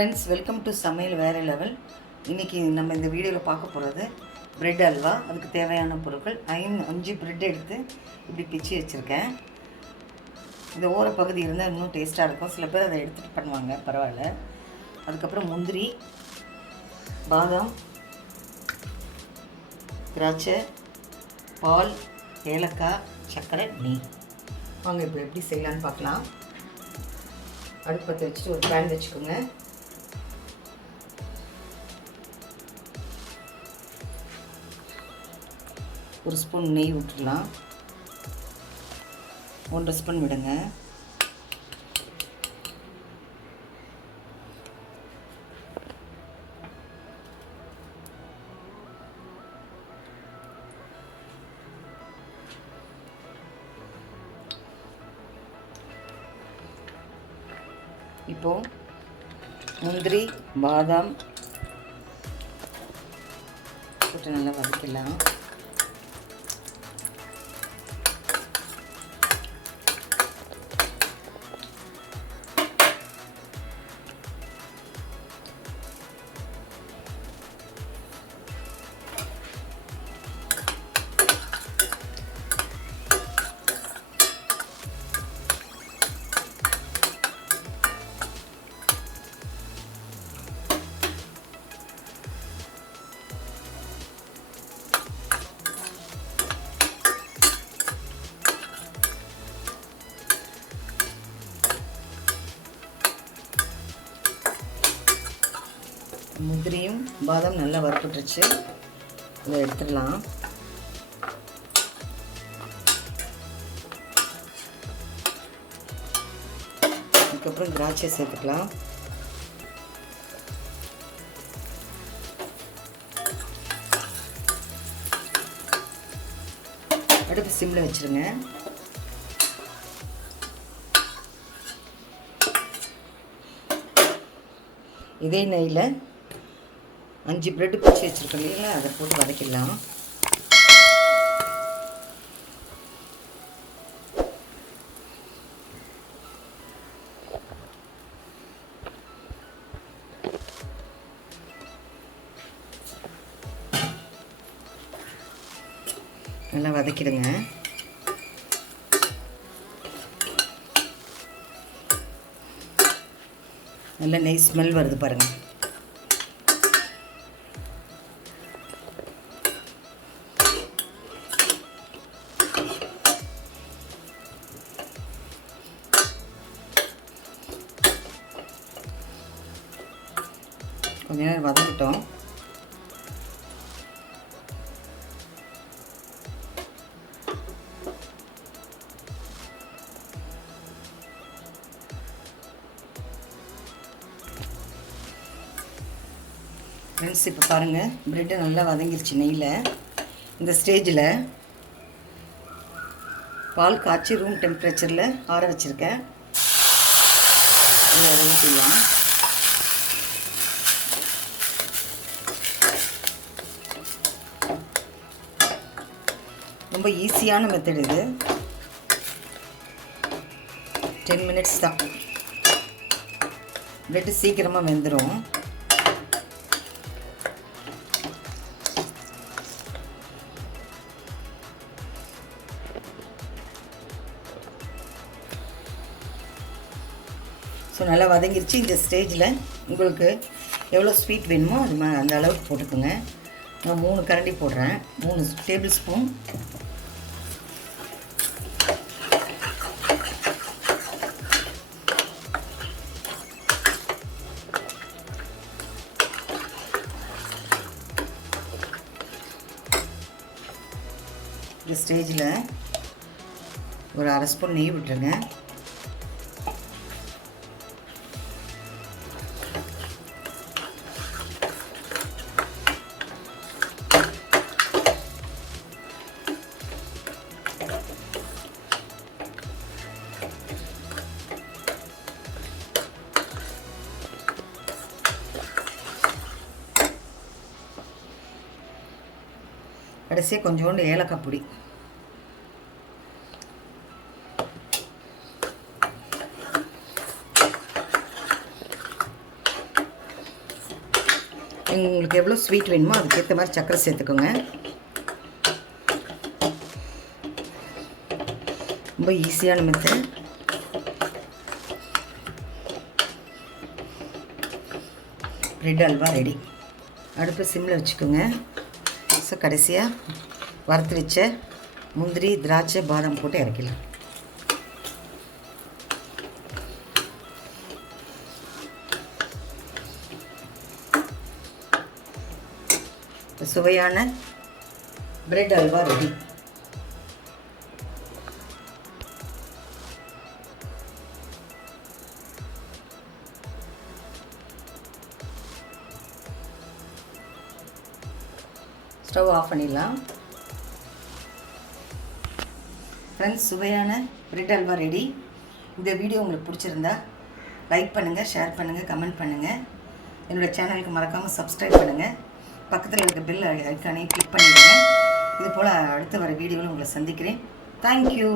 Friends, welcome to சமையல் வேறு level. இன்றைக்கி நம்ம இந்த வீடியோவில் பார்க்க போகிறது பிரெட் அல்வா. அதுக்கு தேவையான பொருட்கள் 5 பிரெட் எடுத்து இப்படி பிச்சு வச்சுருக்கேன். இந்த ஓரப்பகுதி இருந்தால் இன்னும் டேஸ்ட்டாக இருக்கும். சில பேர் அதை எடுத்துகிட்டு பண்ணுவாங்க, பரவாயில்ல. அதுக்கப்புறம் முந்திரி, பாதாம், திராட்சை, பால், ஏலக்காய், சர்க்கரை, நெய். வாங்க இப்போ எப்படி செய்யலான்னு பார்க்கலாம். அடுப்பத்தை வச்சுட்டு ஒரு பேன் வச்சுக்கோங்க. ஒரு ஸ்பூன் நெய் விட்டுடலாம். 1 ஸ்பூன் விடுங்க. இப்போது முந்திரி, பாதாம் போட்டு நல்லா வதக்கலாம். முந்திரியும் பாதாம் நல்லா வறுத்துட்டுருச்சு. இதை எடுத்துடலாம். அதுக்கப்புறம் திராட்சை சேர்த்துக்கலாம். அடுப்பு சிம்மில் வச்சுருங்க. இதே நெய்யில் 5 பிரெட்டு பிடிச்சி வச்சுருக்கோம் இல்லைங்களா, அதை போட்டு வதக்கிடலாம். நல்லா வதக்கிடுங்க. நல்லா நெய் ஸ்மெல் வருது பாருங்கள். கொஞ்ச நேரம் வதக்கிட்டோம். ஃப்ரெண்ட்ஸ், இப்போ பாருங்கள், ப்ரெட்டு நல்லா வதங்கிருச்சு நெய்யில். இந்த ஸ்டேஜில் பால் காய்ச்சி ரூம் டெம்பரேச்சரில் ஆற வச்சுருக்கேன். அதை ஊற்றிடலாம். ரொம்ப ஈஸியான மெத்தட் இது. 10 மினிட்ஸ் தான். பிரெட்டு சீக்கிரமாக வெந்துடும். ஸோ நல்லா வதங்கிருச்சு. இந்த ஸ்டேஜில் உங்களுக்கு எவ்வளோ ஸ்வீட் வேணுமோ அது அந்த அளவுக்கு போட்டுக்கோங்க. நான் 3 கரண்டி போடுறேன். 3 டேபிள் ஸ்பூன். இந்த ஸ்டேஜில் ஒரு 1/2 ஸ்பூன் நெய் விட்டுருங்க. கடைசியாக கொஞ்சோண்டு ஏலக்காய் பொடி. உங்களுக்கு எவ்வளோ ஸ்வீட் வேணுமோ அதுக்கேற்ற மாதிரி சர்க்கரை சேர்த்துக்கோங்க. ரொம்ப ஈஸியான மெத்தட். Bread halwa ready. அடுப்பு சிம்மில் வச்சுக்கோங்க. ஸோ கடைசியாக வறுத்து வச்ச முந்திரி, திராட்சை, பாதாம் போட்டு இறக்கலாம். சுவையான bread halwa ready. Stove off பண்ணிடலாம். ஃப்ரெண்ட்ஸ், சுவையான பிரெட் அல்வா ரெடி. இந்த வீடியோ உங்களுக்கு பிடிச்சிருந்தா லைக் பண்ணுங்கள், ஷேர் பண்ணுங்கள், கமெண்ட் பண்ணுங்கள். என்னோடய சேனலுக்கு மறக்காமல் சப்ஸ்கிரைப் பண்ணுங்கள். பக்கத்தில் இருக்க பெல் ஐக்கானையும் கிளிக் பண்ணிவிடுங்க. இது போல் அடுத்து வர வீடியோவில் உங்களை சந்திக்கிறேன். தேங்க்யூ.